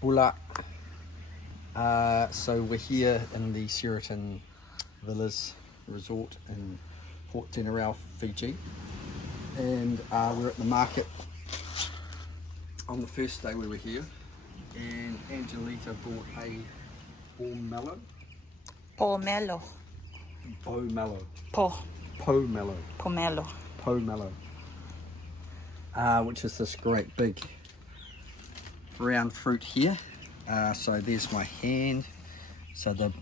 Bula. So we're here in the Sheraton Villas Resort in Port Denarau, Fiji, and we're at the market on the first day we were here, and Angelita bought a pomelo. Pomelo. Pomelo. Pomelo. Pomelo. Which is this great big round fruit here. So there's my hand. So the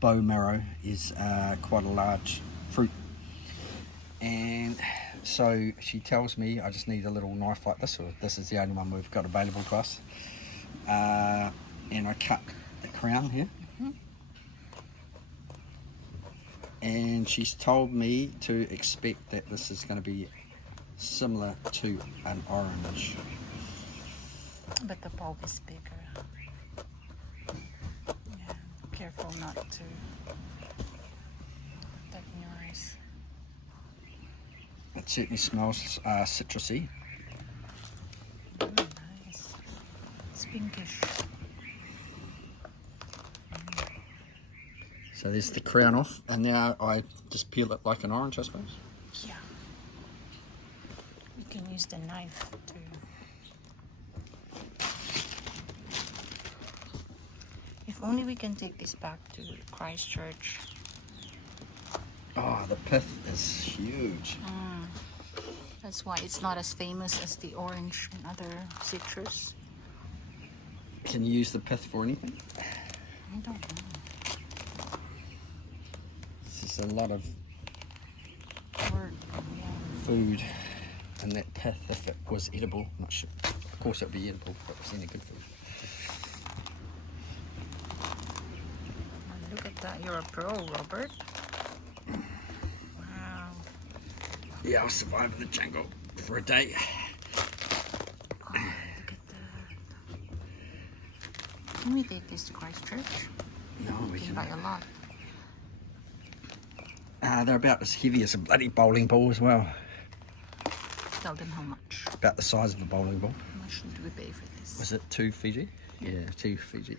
pomelo is quite a large fruit, and so she tells me I just need a little knife like this, or this is the only one we've got available to us, and I cut the crown here. And she's told me to expect that this is going to be similar to an orange. But the bulb is bigger. Yeah, careful not to that in your eyes. It certainly smells citrusy. Nice. It's pinkish. So there's the crown off, and now I just peel it like an orange, I suppose. Yeah. You can use the knife to. If only we can take this back to Christchurch. Oh, the pith is huge. That's why it's not as famous as the orange and other citrus. Can you use the pith for anything? I don't know. This is a lot of Yeah. food, and that pith, if it was edible, I'm not sure. Of course it would be edible, but it's any good food. Look at that, you're a pro, Robert. Wow. Yeah, I'll survive in the jungle for a day. Oh, look at that. Can we take this to Christchurch? No, we We can can. buy a lot. They're about as heavy as a bloody bowling ball as well. Tell them how much. About the size of a bowling ball. How much do we pay for this? Was it 2 Fiji? Yeah, 2 Fiji.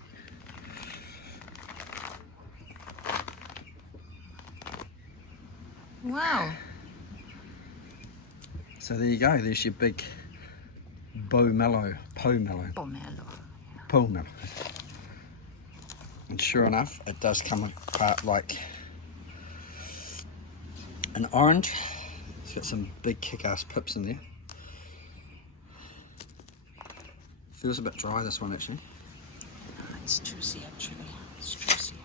Wow. So there you go, there's your big pomelo. Pomelo. Pomelo. And sure enough, it does come apart like an orange. It's got some big kick-ass pips in there. Feels a bit dry, this one, actually. It's juicy, actually. It's juicy.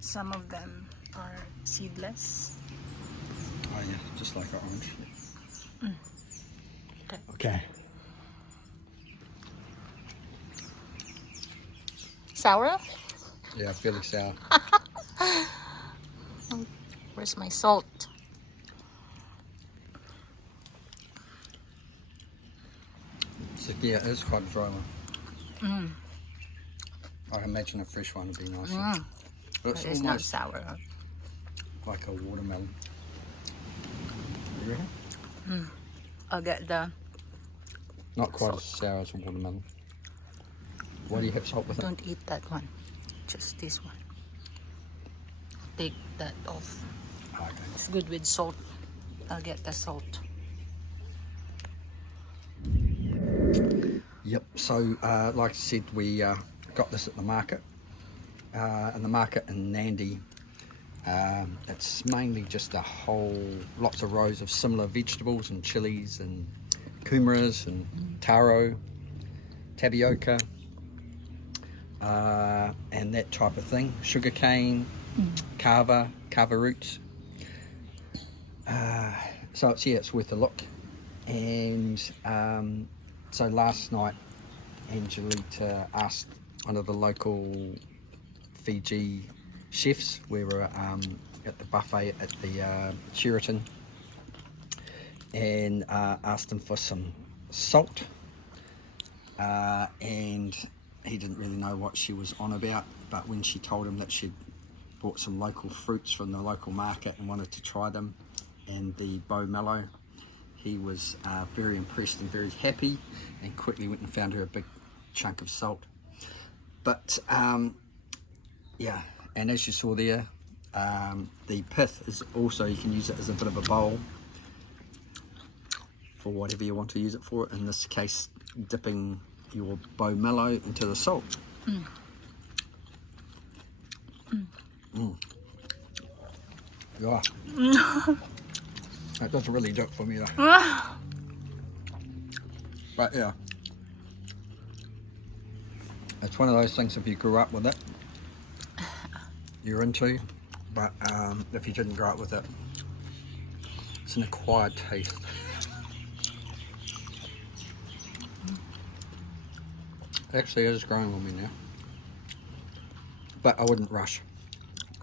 Some of them are seedless. Oh yeah, just like an orange. Okay. Okay. Sour? Yeah, fairly sour. Where's my salt? So yeah, it is quite a dry one. I imagine a fresh one would be nicer. But But it's not sour. like a watermelon. You reckon? I'll get the. Not quite as sour as a watermelon. Why do you have salt with it? Don't eat that one. Just this one. Take that off. Okay. It's good with salt. I'll get the salt. Yep, so like I said, we got this at the market. And the market in Nandi, it's mainly just lots of rows of similar vegetables and chilies and kumaras and taro, tapioca, and that type of thing. Sugarcane, kava roots. So it's worth a look. And so last night, Angelita asked one of the local Fiji chefs. We were at the buffet at the Sheraton, and asked him for some salt, and he didn't really know what she was on about, but when she told him that she'd bought some local fruits from the local market and wanted to try them. And the Pomelo, he was very impressed and very happy, and quickly went and found her a big chunk of salt. But yeah, and as you saw there, the pith is also, you can use it as a bit of a bowl for whatever you want to use it for. In this case, dipping your Pomelo into the salt. Yeah. That doesn't really do it for me though. But yeah, it's one of those things, if you grew up with it, you're into. But if you didn't grow up with it, it's an acquired taste. Actually, it is growing on me now. But I wouldn't rush.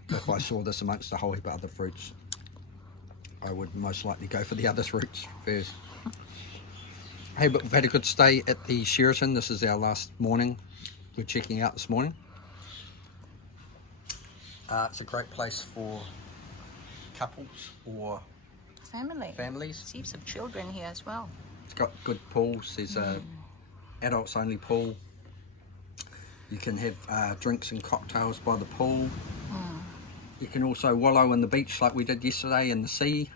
If I saw this amongst a whole heap of other fruits, I would most likely go for the other fruits first. Hey, but we've had a good stay at the Sheraton. This is our last morning. We're checking out this morning. It's a great place for couples or families. Heaps of children here as well. It's got good pools. There's a adults only pool. You can have drinks and cocktails by the pool. You can also wallow in the beach like we did yesterday in the sea.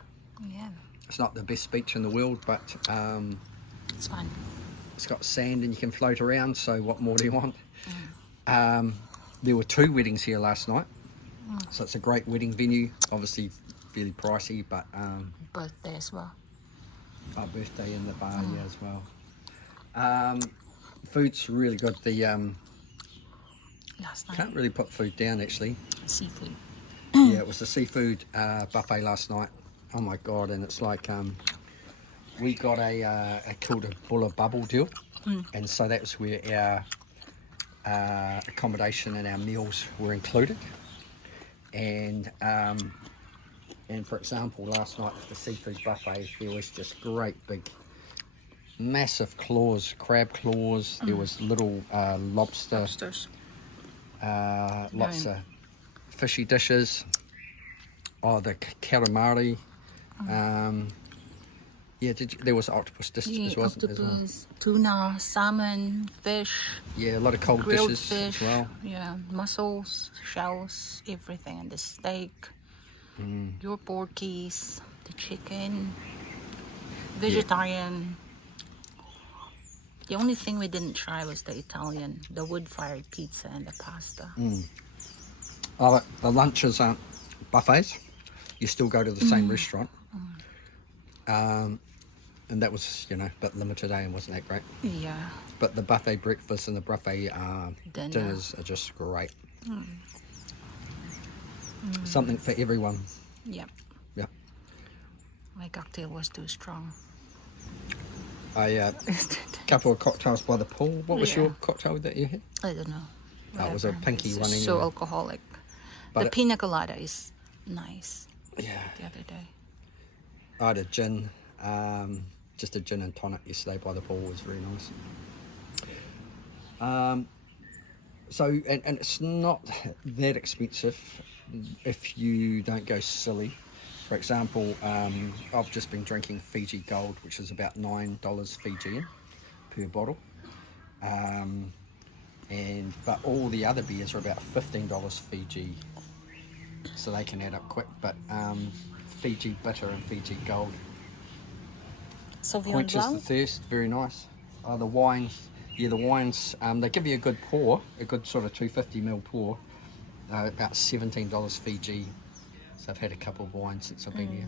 Yeah. It's not the best beach in the world, but It's fun. it's got sand and you can float around, so what more do you want? There were 2 weddings here last night, so it's a great wedding venue. Obviously fairly pricey, but Birthday as well. our birthday in the bar yeah, as well. Food's really good. The Last night. can't really put food down actually. Seafood. Yeah, it was the seafood buffet last night. Oh my god! And it's like we got a killed a bull of bubble deal, and so that's where our accommodation and our meals were included. And for example, last night at the seafood buffet, there was just great big, massive claws, crab claws. There was little Lobsters. lots of fishy dishes. Oh, the calamari. Yeah, there was octopus dishes, wasn't there? Octopus, tuna, salmon, fish. Yeah, a lot of cold grilled dishes fish, as well. Yeah, mussels, shells, everything, and the steak, your porkies, the chicken, vegetarian. The only thing we didn't try was the Italian, the wood-fired pizza and the pasta. Oh, the lunches aren't buffets. You still go to the same restaurant. And that was, you know, a bit limited, and wasn't that great? Yeah. But the buffet breakfast and the buffet dinners are just great. Something for everyone. Yep. Yeah. My cocktail was too strong. A couple of cocktails by the pool. What was your cocktail that you had? I don't know. Oh, it was a pinky It's one anyway. so alcoholic. But the pina colada is nice. Yeah. The other day. I had a gin, just a gin and tonic yesterday by the pool. Was very nice. So, and it's not that expensive if you don't go silly. For example, I've just been drinking Fiji Gold, which is about $9 Fijian per bottle. But all the other beers are about $15 Fiji, so they can add up quick. But Fiji Bitter and Fiji Gold Sauvignon quenches the Blanc? thirst. Very nice. The wines, yeah, the wines. They give you a good pour, a good sort of 250ml pour. About $17 Fiji. So I've had a couple of wines since I've been here.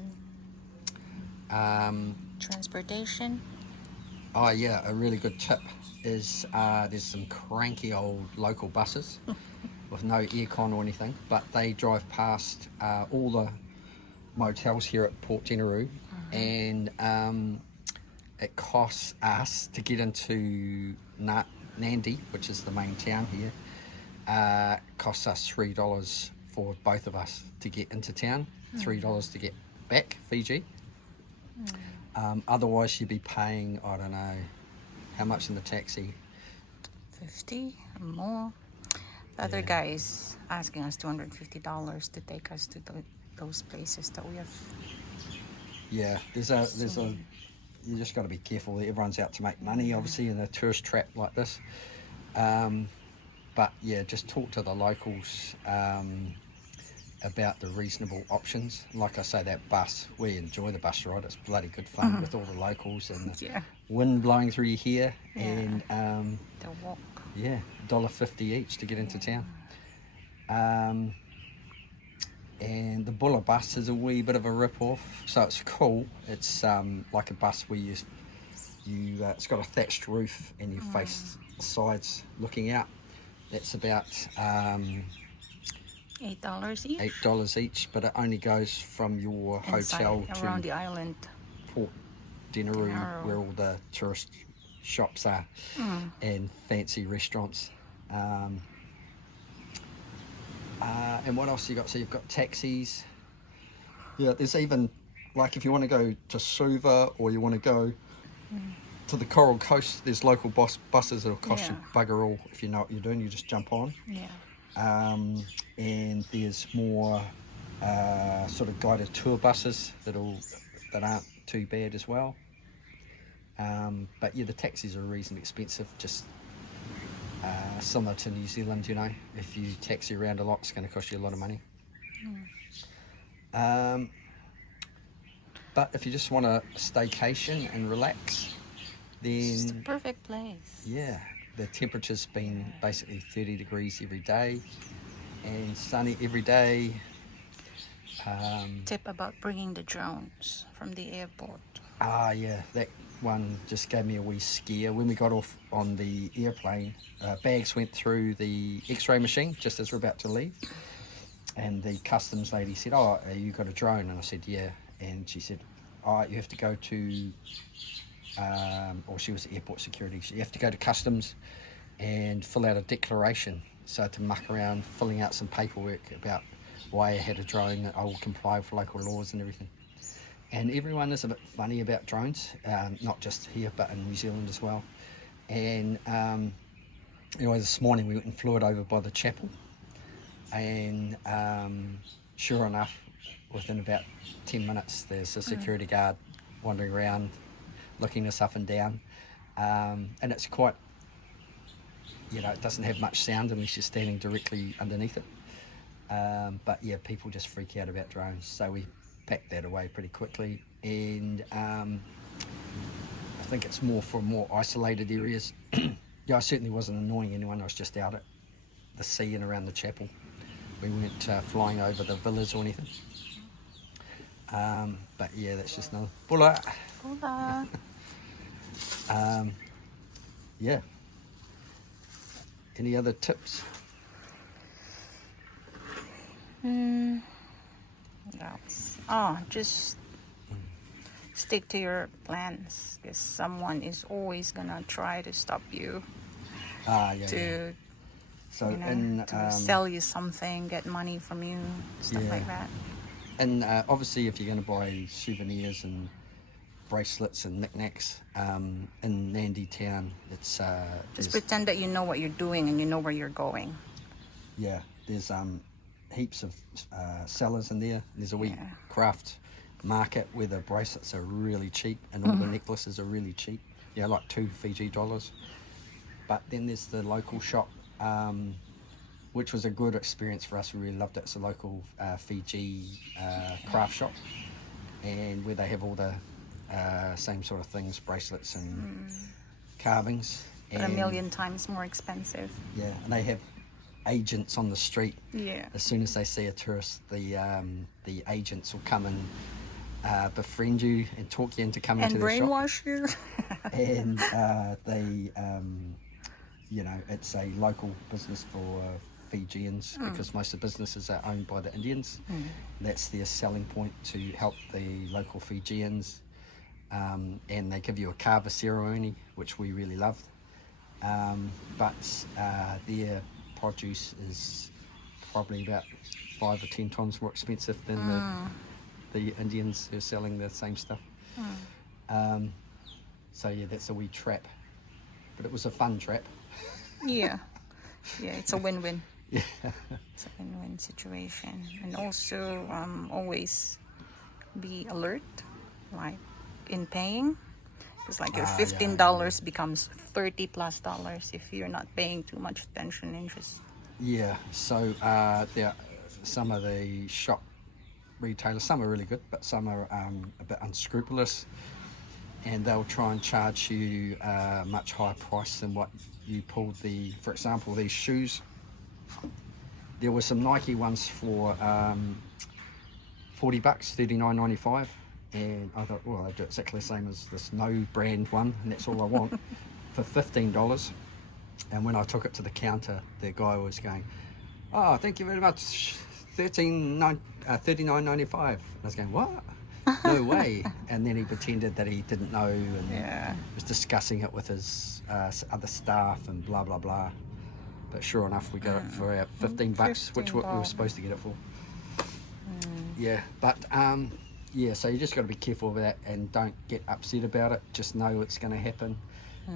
Transportation? Oh yeah, a really good tip is there's some cranky old local buses with no aircon or anything, but they drive past all the motels here at Port Denarau, and it costs us to get into Nandi, which is the main town here. It costs us $3 for both of us to get into town, $3 to get back Fiji. Otherwise you'd be paying, I don't know how much in the taxi. 50 or more. The other guy is asking us $250 to take us to those places that we have. Yeah, you just got to be careful. Everyone's out to make money, obviously, in a tourist trap like this. But yeah, just talk to the locals about the reasonable options. Like I say, that bus, we enjoy the bus ride. It's bloody good fun with all the locals and the wind blowing through your hair. And the walk. yeah, $1.50 each to get into town. And the Bulla bus is a wee bit of a rip-off, so it's cool. It's like a bus where it's got a thatched roof and you face the sides looking out. That's about $8 each. $8 each, but it only goes from your hotel around to the island. Port Denarau, where all the tourist shops are and fancy restaurants. And what else you got? So you've got taxis. Yeah, there's even, like, if you want to go to Suva or you want to go to the Coral Coast, there's local buses that'll cost you bugger all. If you know what you're doing, you just jump on. Yeah. And there's more sort of guided tour buses that aren't too bad as well. But yeah, the taxis are reasonably expensive, just similar to New Zealand, you know. If you taxi around a lot, it's going to cost you a lot of money. But if you just want a staycation and relax, then It's the perfect place. yeah, the temperature's been basically 30 degrees every day and sunny every day. Tip about bringing the drones from the airport. Yeah, that one just gave me a wee scare. When we got off on the airplane, bags went through the x-ray machine just as we're about to leave. And the customs lady said, "Oh, you got a drone?" And I said, "Yeah." And she said, "Oh, you have to go to," or she was airport security, so you have to go to customs and fill out a declaration. So to muck around filling out some paperwork about why I had a drone, that I will comply with local laws and everything. And everyone is a bit funny about drones, not just here but in New Zealand as well. And anyway, this morning we went and flew it over by the chapel, and sure enough, within about 10 minutes there's a security guard wandering around looking us up and down, and it's quite, you know, it doesn't have much sound unless you're standing directly underneath it. But yeah, people just freak out about drones, so we packed that away pretty quickly. And I think it's more for more isolated areas. Yeah, I certainly wasn't annoying anyone. I was just out at the sea and around the chapel. We weren't flying over the villas or anything. But yeah, that's just another bulla. Hola. Yeah. Any other tips? Just stick to your plans, because someone is always gonna try to stop you to So to sell you something, get money from you, stuff like that. And obviously, if you're going to buy souvenirs and bracelets and knickknacks in Nandi Town, it's Just pretend that you know what you're doing and you know where you're going. Yeah, there's heaps of sellers in there. There's a wee craft market where the bracelets are really cheap and all the necklaces are really cheap. Yeah, like $2 Fiji dollars. But then there's the local shop, which was a good experience for us. We really loved it. It's a local Fiji craft shop, and where they have all the same sort of things, bracelets and carvings. But and, 1,000,000 times more expensive. Yeah, and they have agents on the street. Yeah. As soon as they see a tourist, the agents will come and befriend you and talk you into coming to the shop. And brainwash you. And they, you know, it's a local business for Fijians because most of the businesses are owned by the Indians. That's their selling point, to help the local Fijians. And they give you a kava ceremony, which we really loved. But their produce is probably about 5 or 10 times more expensive than the Indians who are selling the same stuff. So yeah, that's a wee trap, but it was a fun trap. Yeah, it's a win-win. It's a win-win situation. And also always be alert, like in paying. It's like your $15 becomes $30+ if you're not paying too much attention and just... Yeah, so there, some of the shop retailers, some are really good, but some are a bit unscrupulous, and they'll try and charge you a much higher price than what you pulled the, for example, these shoes. There were some Nike ones for $40, $39.95, and I thought, well, they do exactly the same as this no brand one, and that's all I want, for $15. And when I took it to the counter, the guy was going, "Oh, thank you very much, $39.95." I was going, "What? No way!" And then he pretended that he didn't know and was discussing it with his other staff and blah blah blah. But sure enough, we got it for our $15, which we were supposed to get it for. Yeah, but yeah, so you just got to be careful with that and don't get upset about it. Just know it's going to happen.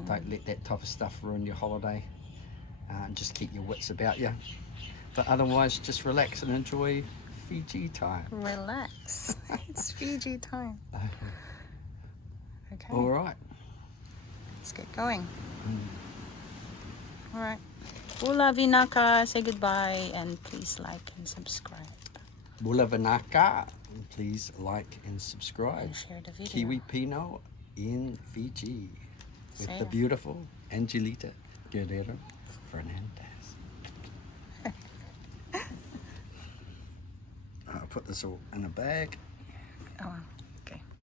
Don't let that type of stuff ruin your holiday. And just keep your wits about you. But otherwise, just relax and enjoy Fiji time. Relax. It's Fiji time. Okay. All right. Let's get going. All right. Ula Vinaka, say goodbye and please like and subscribe. Bula Vanaka, please like and subscribe. And share the video. Kiwi Pino in Fiji with See the ya. beautiful Angelita Guerrero Fernandez. I'll put this all in a bag. Oh,